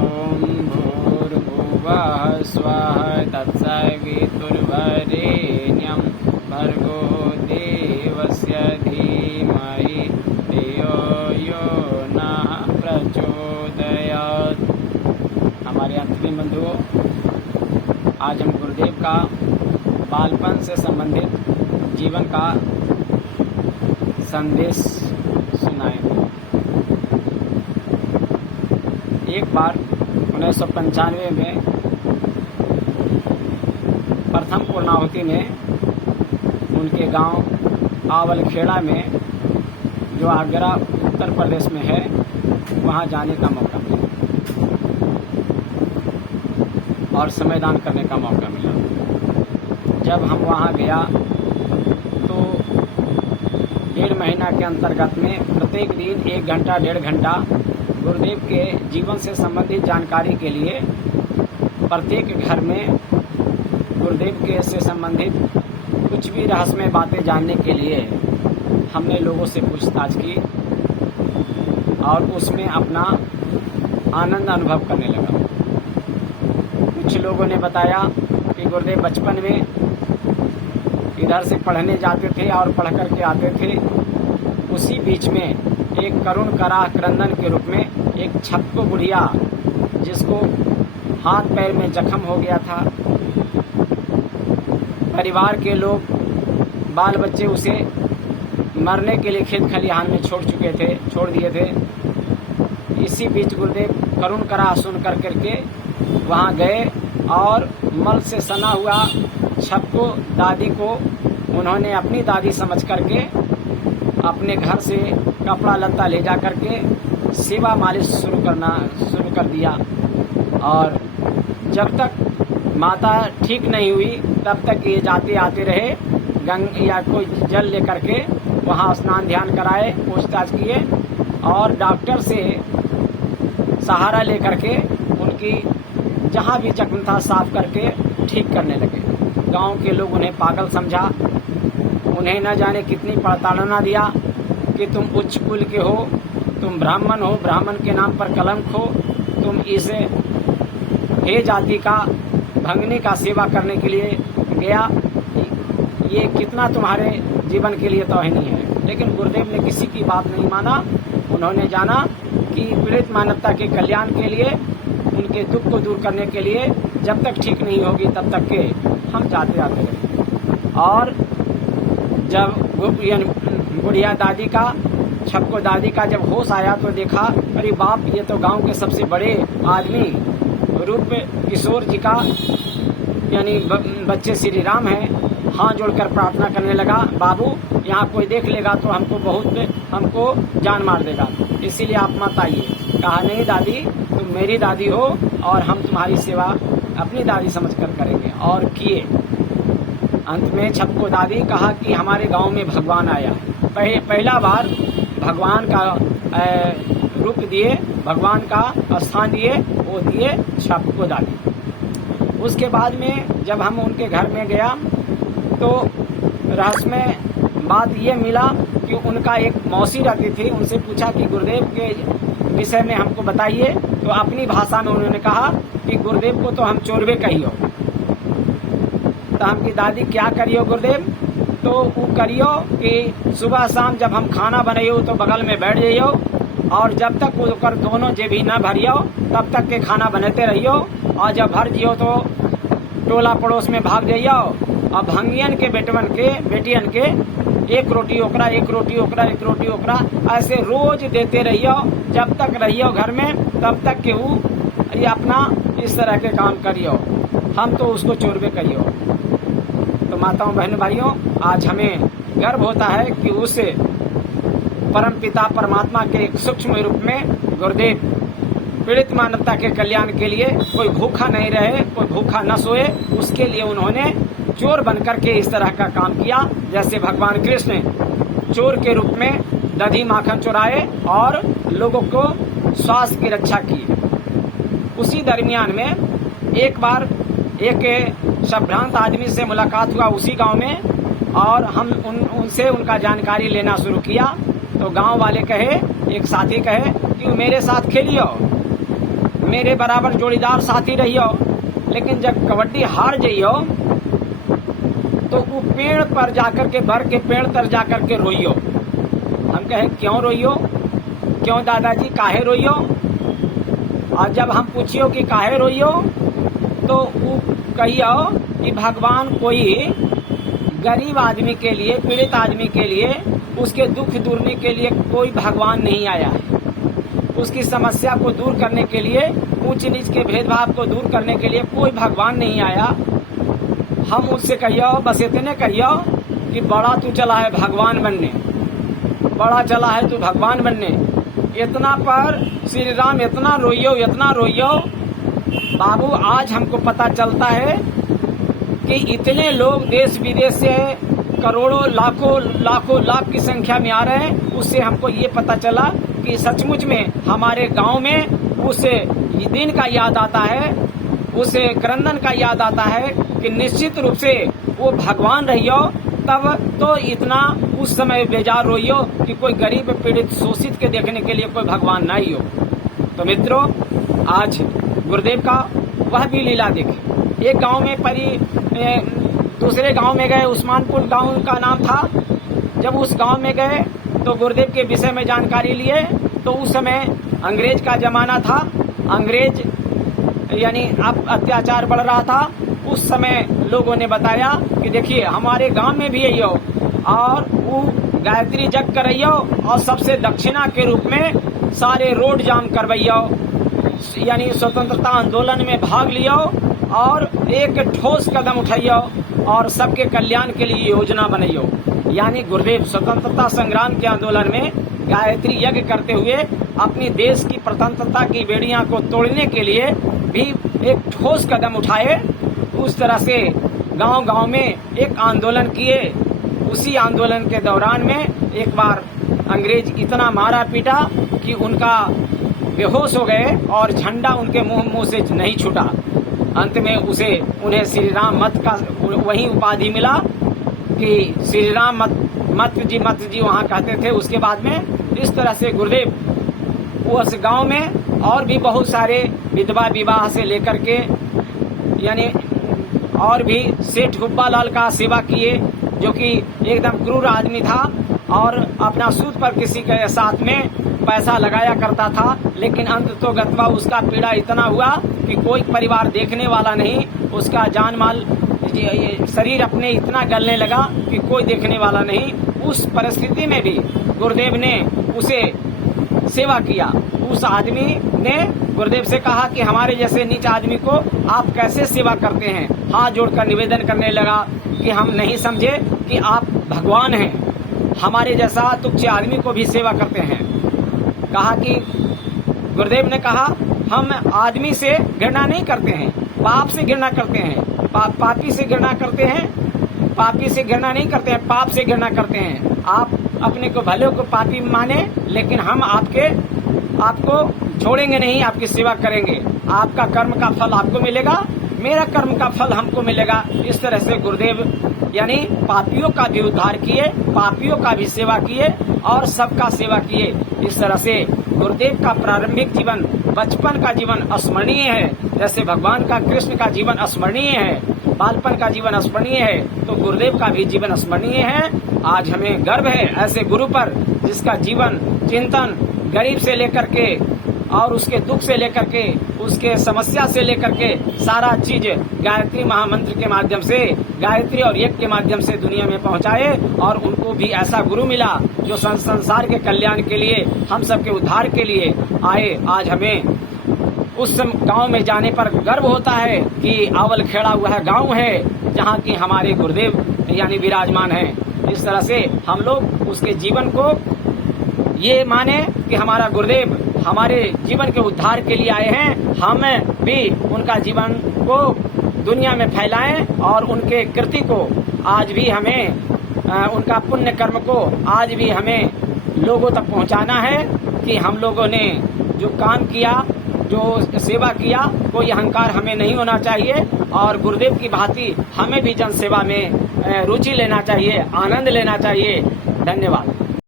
ॐ भूर्भुवः स्वः तत्सवितुर्वरेण्यं भर्गो देवस्य धीमहि धियो यो नः प्रचोदयात्। हमारे अंतरिम बंधुओं, आज हम गुरुदेव का बालपन से संबंधित जीवन का संदेश सुनाएंगे। एक बार 1995 में प्रथम पूर्णाहुति में उनके गांव आवलखेड़ा में, जो आगरा उत्तर प्रदेश में है, वहां जाने का मौका मिला और समयदान करने का मौका मिला। जब हम वहां गया तो 1.5 महीना के अंतर्गत में प्रत्येक दिन 1 घंटा 1.5 घंटा गुरुदेव के जीवन से संबंधित जानकारी के लिए प्रत्येक घर में गुरुदेव के से संबंधित कुछ भी रहस्यमय बातें जानने के लिए हमने लोगों से पूछताछ की और उसमें अपना आनंद अनुभव करने लगा। कुछ लोगों ने बताया कि गुरुदेव बचपन में इधर से पढ़ने जाते थे और पढ़ करके आते थे। उसी बीच में एक करुण कराह क्रंदन के रूप में एक छप्पो बुढ़िया, जिसको हाथ पैर में जख्म हो गया था, परिवार के लोग बाल बच्चे उसे मरने के लिए खेत खलिहान में छोड़ दिए थे। इसी बीच गुरुदेव करुण कराह सुन करके वहाँ गए और मल से सना हुआ छप्पो दादी को उन्होंने अपनी दादी समझ करके अपने घर से कपड़ा लत्ता ले जा करके सेवा मालिश शुरू कर दिया। और जब तक माता ठीक नहीं हुई तब तक ये जाते आते रहे, या कोई जल लेकर के वहाँ स्नान ध्यान कराए, पूछताछ किए और डॉक्टर से सहारा लेकर के उनकी जहाँ भी जख्म था साफ करके ठीक करने लगे। गांव के लोग उन्हें पागल समझा, उन्हें न जाने कितनी प्रताड़ना दिया कि तुम उच्च कुल के हो, तुम ब्राह्मण हो, ब्राह्मण के नाम पर कलंक हो, तुम इसे हे जाति का भंगने का सेवा करने के लिए गया, ये कितना तुम्हारे जीवन के लिए तौहीनी है। लेकिन गुरुदेव ने किसी की बात नहीं माना। उन्होंने जाना कि पीड़ित मानवता के कल्याण के लिए, उनके दुख को दूर करने के लिए जब तक ठीक नहीं होगी तब तक के हम जाते आते रहे। और जब बुढ़िया दादी का, छप्पो दादी का जब होश आया तो देखा, अरे बाप, ये तो गांव के सबसे बड़े आदमी रूप किशोर जी का यानी बच्चे श्री राम है। हाथ जोड़कर प्रार्थना करने लगा, बाबू यहाँ कोई देख लेगा तो हमको जान मार देगा, इसीलिए आप मत आइए। कहा नहीं दादी, तुम मेरी दादी हो और हम तुम्हारी सेवा अपनी दादी समझकर करेंगे। और किए। अंत में छप्पो दादी कहा कि हमारे गांव में भगवान आया। पहला बार भगवान का रूप दिए, भगवान का स्थान दिए, वो दिए छप्पो दादी। उसके बाद में जब हम उनके घर में गया तो रहस्यमय बात ये मिला कि उनका एक मौसी रहती थी। उनसे पूछा कि गुरुदेव के विषय में हमको बताइए, तो अपनी भाषा में उन्होंने कहा कि गुरुदेव को तो हम चोरवे कहियो। तो हमकी दादी क्या करियो गुरुदेव? तो वो करियो कि सुबह शाम जब हम खाना बनाइयो तो बगल में बैठ जाइयो और जब तक वो कर दोनों जेबी न भरियो तब तक के खाना बनाते रहियो, और जब भर जियो तो टोला पड़ोस में भाग जाइयो और भंगियन के बेटियन के एक रोटी ओकरा, एक रोटी ओकरा, एक रोटी ओकरा, ऐसे रोज देते रहियो। जब तक रहियो घर में तब तक के वो ये अपना इस तरह के काम करियो, हम तो उसको चोरवे करियो। तो माताओं बहनों भाइयों, आज हमें गर्व होता है कि उसे परम पिता परमात्मा के एक सूक्ष्म रूप में गुरुदेव पीड़ित मानवता के कल्याण के लिए, कोई भूखा नहीं रहे, कोई भूखा न सोए, उसके लिए उन्होंने चोर बनकर के इस तरह का काम किया। जैसे भगवान कृष्ण चोर के रूप में दधी माखन चुराए और लोगों को स्वास्थ्य की रक्षा की। उसी दरमियान में एक बार एक संभ्रांत आदमी से मुलाकात हुआ उसी गांव में, और हम उनसे उनका जानकारी लेना शुरू किया। तो गांव वाले कहे, एक साथी कहे कि मेरे साथ खेलियो, मेरे बराबर जोड़ीदार साथी रहियो, लेकिन जब कबड्डी हार जाइयो तो वो पेड़ पर जाकर के भर के पेड़ तर जाकर के रोइयो। हम कहे क्यों रोइयो, क्यों दादाजी काहे रोइयो? और जब हम पूछियो कि काहे रोइयो तो वो कहियो कि भगवान कोई गरीब आदमी के लिए, पीड़ित आदमी के लिए, उसके दुख दूरने के लिए कोई भगवान नहीं आया है। उसकी समस्या को दूर करने के लिए, ऊंच नीच के भेदभाव को दूर करने के लिए कोई भगवान नहीं आया। हम उससे कहियो, बस इतने कहियो कि बड़ा तू चला है भगवान बनने, बड़ा चला है तू भगवान बनने। इतना पर श्री राम इतना रोइयो बाबू। आज हमको पता चलता है कि इतने लोग देश विदेश से करोड़ों लाखों लाख की संख्या में आ रहे हैं। उससे हमको ये पता चला कि सचमुच में हमारे गांव में उसे दिन का याद आता है, उसे क्रंदन का याद आता है कि निश्चित रूप से वो भगवान रहियो, तब तो इतना उस समय बेजार रोइयो कि कोई गरीब पीड़ित शोषित के देखने के लिए कोई भगवान नहीं हो। तो मित्रों, आज गुरुदेव का वह भी लीला देखे। एक गांव में दूसरे गांव में गए, उस्मानपुर गांव का नाम था। जब उस गांव में गए तो गुरुदेव के विषय में जानकारी लिए तो उस समय अंग्रेज का जमाना था, अंग्रेज यानी अब अत्याचार बढ़ रहा था। उस समय लोगों ने बताया कि देखिए हमारे गांव में भी आइयो और वो गायत्री जग करइयो और सबसे दक्षिणा के रूप में सारे रोड जाम करवइयो, यानी स्वतंत्रता आंदोलन में भाग लियो और एक ठोस कदम उठाइयो और सबके कल्याण के लिए योजना बनाइयो। यानी गुरुदेव स्वतंत्रता संग्राम के आंदोलन में गायत्री यज्ञ करते हुए अपनी देश की स्वतंत्रता की बेड़ियां को तोड़ने के लिए भी एक ठोस कदम उठाए। उस तरह से गांव गांव में एक आंदोलन किए। उसी आंदोलन के दौरान में एक बार अंग्रेज इतना मारा पीटा कि उनका बेहोश हो गए और झंडा उनके मुंह से नहीं छूटा। अंत में उन्हें श्री राम मत का वही उपाधि मिला कि श्री राम मत जी वहाँ कहते थे। उसके बाद में इस तरह से गुरुदेव उस गांव में और भी बहुत सारे विधवा विवाह से लेकर के यानी और भी सेठ गुब्बा लाल का सेवा किए, जो कि एकदम क्रूर आदमी था और अपना सूद पर किसी के साथ में पैसा लगाया करता था। लेकिन अंत तो गतवा उसका पीड़ा इतना हुआ कि कोई परिवार देखने वाला नहीं, उसका जान माल शरीर अपने इतना गलने लगा कि कोई देखने वाला नहीं। उस परिस्थिति में भी गुरुदेव ने उसे सेवा किया। उस आदमी ने गुरुदेव से कहा कि हमारे जैसे नीच आदमी को आप कैसे सेवा करते हैं। हाथ जोड़कर निवेदन करने लगा कि हम नहीं समझे कि आप भगवान हैं, हमारे जैसा तुच्छ आदमी को भी सेवा करते हैं। कहा कि गुरुदेव ने कहा हम आदमी से घृणा नहीं करते हैं, पाप से घृणा करते हैं। पापी से घृणा करते हैं, पापी से घृणा नहीं करते हैं, पाप से घृणा करते हैं। आप अपने को भले को पापी माने, लेकिन हम आपको छोड़ेंगे नहीं, आपकी सेवा करेंगे। आपका कर्म का फल आपको मिलेगा, मेरा कर्म का फल हमको मिलेगा। इस तरह से गुरुदेव यानी पापियों का भी उद्धार किए, पापियों का भी सेवा किए और सबका सेवा किए। इस तरह से गुरुदेव का प्रारंभिक जीवन, बचपन का जीवन स्मरणीय है। जैसे भगवान का, कृष्ण का जीवन स्मरणीय है, बालपन का जीवन स्मरणीय है, तो गुरुदेव का भी जीवन स्मरणीय है। आज हमें गर्व है ऐसे गुरु पर जिसका जीवन चिंतन गरीब से लेकर के और उसके दुख से लेकर के, उसके समस्या से लेकर के सारा चीज गायत्री महामंत्र के माध्यम से, गायत्री और यज्ञ के माध्यम से दुनिया में पहुंचाए। और उनको भी ऐसा गुरु मिला जो संसार के कल्याण के लिए, हम सबके उद्धार के लिए आए। आज हमें उस गांव में जाने पर गर्व होता है कि आवल खेड़ा हुआ है गांव है जहां की हमारे गुरुदेव यानी विराजमान है। इस तरह से हम लोग उसके जीवन को ये माने कि हमारा गुरुदेव हमारे जीवन के उद्धार के लिए आए हैं। हम भी उनका जीवन को दुनिया में फैलाएं और उनके कृति को आज भी हमें, उनका पुण्य कर्म को आज भी हमें लोगों तक पहुंचाना है कि हम लोगों ने जो काम किया, जो सेवा किया, कोई अहंकार हमें नहीं होना चाहिए और गुरुदेव की भांति हमें भी जन सेवा में रुचि लेना चाहिए, आनंद लेना चाहिए। धन्यवाद।